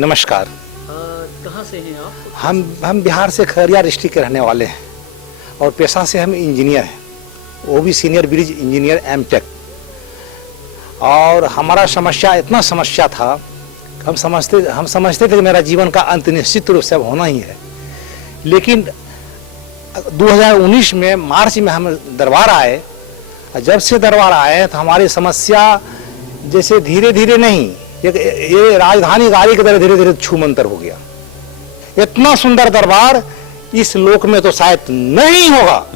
नमस्कार। कहाँ से हैं आप? हम बिहार से खगड़िया डिस्ट्रिक्ट के रहने वाले हैं और पेशा से हम इंजीनियर हैं, वो भी सीनियर ब्रिज इंजीनियर एमटेक। और हमारा इतना समस्या था, हम समझते थे कि मेरा जीवन का अंत निश्चित रूप से अब होना ही है। लेकिन 2019 में मार्च में हम दरबार आए, जब से दरबार आए तो हमारी समस्या जैसे धीरे धीरे नहीं, ये राजधानी गाड़ी की तरह धीरे धीरे छूमंतर हो गया। इतना सुंदर दरबार इस लोक में तो शायद नहीं होगा।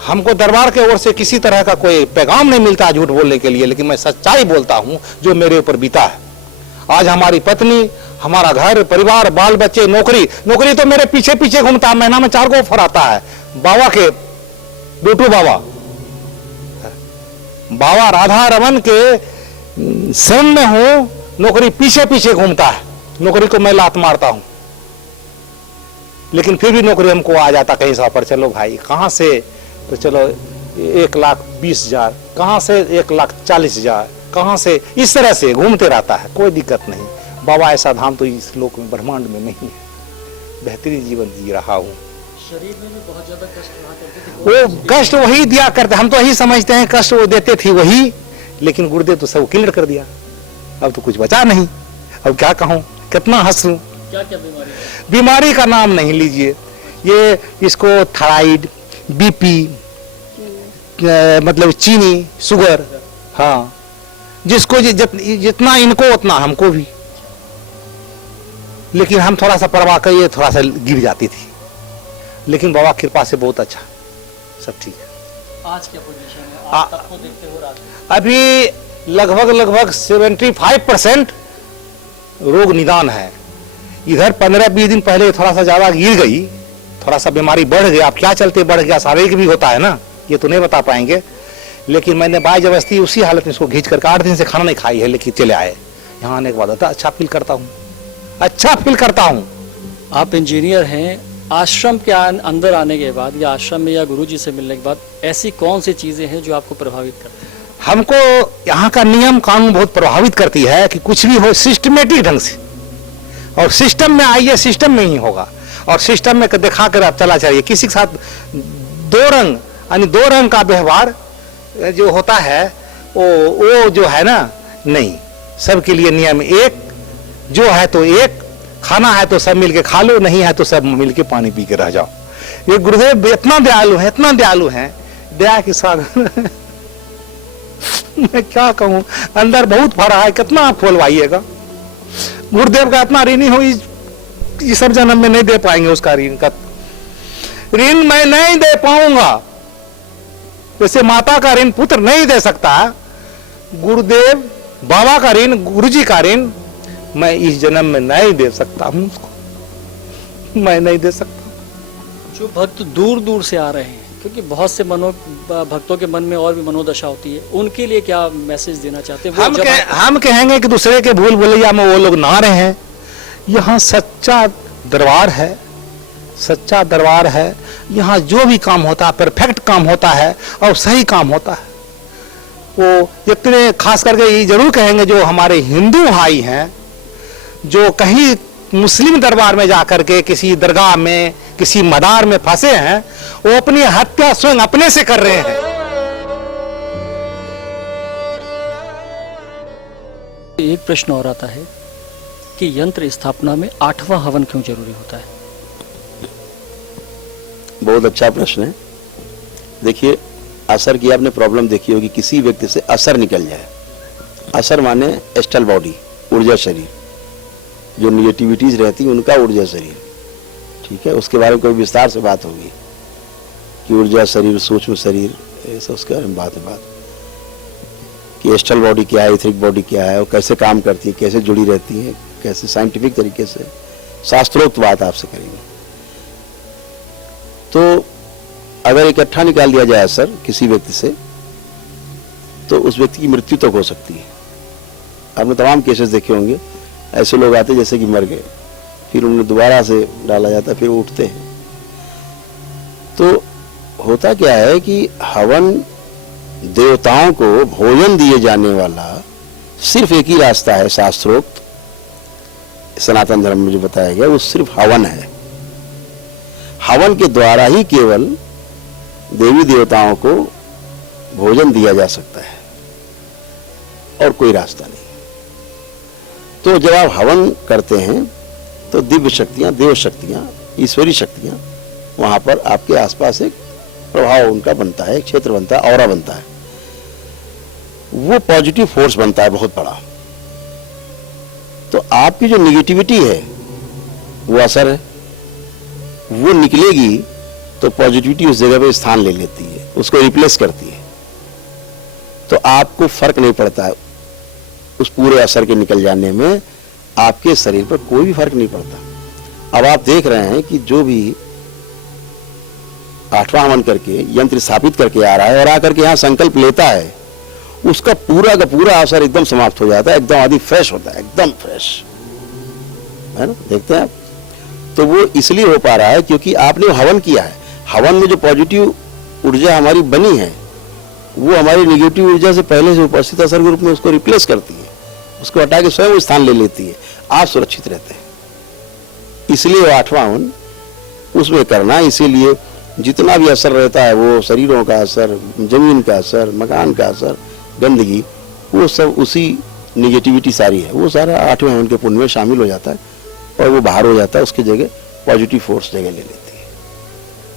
हमको दरबार के ओर से किसी तरह का कोई पैगाम नहीं मिलता झूठ बोलने के लिए, लेकिन मैं सच्चाई बोलता हूं जो मेरे ऊपर बीता है। आज हमारी पत्नी, हमारा घर परिवार, बाल बच्चे, नौकरी तो मेरे पीछे पीछे घूमता है। महीना में 4 को ऑफर आता है बाबा के, डूटू बाबा राधा रमन के शरण में हूं, नौकरी पीछे पीछे घूमता है। नौकरी को मैं लात मारता हूं, लेकिन फिर भी नौकरी हमको आ जाता कहीं से पर। चलो भाई कहां से, तो चलो 1,20,000, कहां से 1,40,000, कहां से, इस तरह से घूमते रहता है। कोई दिक्कत नहीं, बाबा ऐसा धाम तो इस लोक में ब्रह्मांड में नहीं है। बेहतरीन जीवन जी रहा हूं। शरीर में भी बहुत ज्यादा कष्ट रहा करते थे। वो कष्ट वही दिया करते, हम तो यही समझते हैं कष्ट वो देते थे वही, लेकिन गुरुदेव तो सब क्लियर कर दिया। अब तो कुछ बचा नहीं, अब क्या कहूं, कितना हंस लूं। क्या क्या बीमारी है? बीमारी का नाम नहीं लीजिए, ये इसको थायराइड, बीपी, मतलब चीनी, शुगर, हाँ, जिसको जितना इनको उतना हमको भी। लेकिन हम थोड़ा सा परवाह करिए, थोड़ा सा गिर जाती थी, लेकिन बाबा कृपा से बहुत अच्छा, सब ठीक है। आज क्या पोजीशन है आप तब को देखते हो? रात अभी लगभग 75% रोग निदान है। इधर 15-20 दिन पहले थोड़ा सा ज्यादा गिर गई, थोड़ा सा बीमारी बढ़ गया। अब क्या चलते बढ़ गया, शारीरिक भी होता है ना, ये तो नहीं बता पाएंगे। लेकिन मैंने बाय जबरदस्ती उसी हालत में इसको खींच करके 8 दिन से खाना नहीं खाई है, लेकिन चले आए। यहाँ आने के बाद अच्छा फील करता हूँ। आप इंजीनियर हैं, आश्रम के अंदर आने के बाद या आश्रम में या गुरुजी से मिलने के बाद ऐसी कौन सी चीजें हैं जो आपको प्रभावित करती हैं? हमको यहाँ का नियम कानून बहुत प्रभावित करती है कि कुछ भी हो सिस्टमेटिक ढंग से, और सिस्टम में आइए, सिस्टम में ही होगा। और सिस्टम में दिखा कर आप चला चाहिए। किसी के साथ दो रंग का व्यवहार जो होता है वो जो है ना, नहीं, सबके लिए नियम एक, जो है तो एक, खाना है तो सब मिलके खा लो, नहीं है तो सब मिलके पानी पी के रह जाओ। ये गुरुदेव इतना दयालु हैं, दया के सागर मैं क्या कहूं, अंदर बहुत भरा है, कितना आप खोलवाइएगा। गुरुदेव का इतना ऋणी हो, इस सब जन्म में नहीं दे पाएंगे। उसका ऋण मैं नहीं दे पाऊंगा, जैसे माता का ऋण पुत्र नहीं दे सकता, गुरुदेव बाबा का ऋण, गुरुजी का ऋण मैं इस जन्म में नहीं दे सकता हूं उसको, मैं नहीं दे सकता। जो भक्त दूर दूर से आ रहे हैं, क्योंकि बहुत से भक्तों के मन में और भी मनोदशा होती है, उनके लिए क्या मैसेज देना चाहते हैं? हम कहेंगे कि दूसरे के भूल भुलैया में वो लोग ना रहे हैं। यहाँ सच्चा दरबार है। यहाँ जो भी काम होता है परफेक्ट काम होता है और सही काम होता है। वो इतने खास करके ये जरूर कहेंगे जो हमारे हिंदू भाई हैं, जो कहीं मुस्लिम दरबार में जाकर के किसी दरगाह में, किसी मदार में फंसे हैं, वो अपनी हत्या स्वयं अपने से कर रहे हैं। एक प्रश्न और आता है कि यंत्र स्थापना में 8वां हवन क्यों जरूरी होता है? बहुत अच्छा प्रश्न है। देखिए, असर की आपने प्रॉब्लम देखी होगी, किसी व्यक्ति से असर निकल जाए। असर माने एस्ट्रल बॉडी, ऊर्जा शरीर, जो निगेटिविटीज रहती है उनका ऊर्जा शरीर, ठीक है। उसके बारे में कोई विस्तार से बात होगी कि ऊर्जा शरीर, सूक्ष्म शरीर, ऐसा उसके बारे में बात कि एस्ट्रल बॉडी क्या है, इथरिक बॉडी क्या है, और कैसे काम करती है, कैसे जुड़ी रहती है, कैसे साइंटिफिक तरीके से शास्त्रोक्त बात आपसे करेंगे। तो अगर इकट्ठा निकाल दिया जाए असर किसी व्यक्ति से, तो उस व्यक्ति की मृत्यु तक हो सकती है। आपने तमाम केसेस देखे होंगे, ऐसे लोग आते जैसे कि मर गए, फिर उन्हें दोबारा से डाला जाता, फिर उठते हैं। तो होता क्या है कि हवन देवताओं को भोजन दिए जाने वाला सिर्फ एक ही रास्ता है शास्त्रोक्त, सनातन धर्म में जो बताया गया वो सिर्फ हवन है। हवन के द्वारा ही केवल देवी देवताओं को भोजन दिया जा सकता है और कोई रास्ता नहीं। तो जब आप हवन करते हैं तो दिव्य शक्तियां, देव शक्तियां, ईश्वरी शक्तियां वहां पर आपके आसपास एक प्रभाव उनका बनता है, एक क्षेत्र बनता है, ऑरा बनता है, वो पॉजिटिव फोर्स बनता है बहुत बड़ा। तो आपकी जो निगेटिविटी है वो असर है, वो निकलेगी तो पॉजिटिविटी उस जगह पे स्थान ले लेती है, उसको रिप्लेस करती है। तो आपको फर्क नहीं पड़ता है उस पूरे असर के निकल जाने में, आपके शरीर पर कोई भी फर्क नहीं पड़ता। अब आप देख रहे हैं कि जो भी 8वां हवन करके यंत्र स्थापित करके आ रहा है और आकर के यहाँ संकल्प लेता है, उसका पूरा का पूरा असर एकदम समाप्त हो जाता है, एकदम आदि फ्रेश होता है, एकदम फ्रेश, है ना, देखते हैं आप। तो वो इसलिए हो पा रहा है क्योंकि आपने हवन किया है। हवन में जो पॉजिटिव ऊर्जा हमारी बनी है वो हमारी निगेटिव ऊर्जा से पहले से उपस्थित असर के रूप में उसको रिप्लेस करती है, उसको हटा के स्वयं स्थान ले लेती है, आप सुरक्षित रहते हैं। इसलिए 8वां हवन उसमें करना, इसीलिए जितना भी असर रहता है वो शरीरों का असर, जमीन का असर, मकान का असर, गंदगी, वो सब उसी निगेटिविटी सारी है, वो सारा 8वें हवन के पुण्य में शामिल हो जाता है और वो बाहर हो जाता है, उसकी जगह पॉजिटिव फोर्स जगह ले लेती है,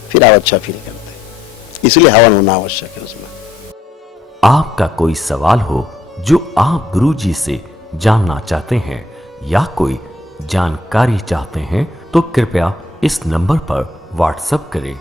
फिर आप अच्छा फील करते हैं। इसलिए हवन होना आवश्यक है उसमें। आपका कोई सवाल हो जो आप गुरुजी से जानना चाहते हैं या कोई जानकारी चाहते हैं तो कृपया इस नंबर पर व्हाट्सएप करें।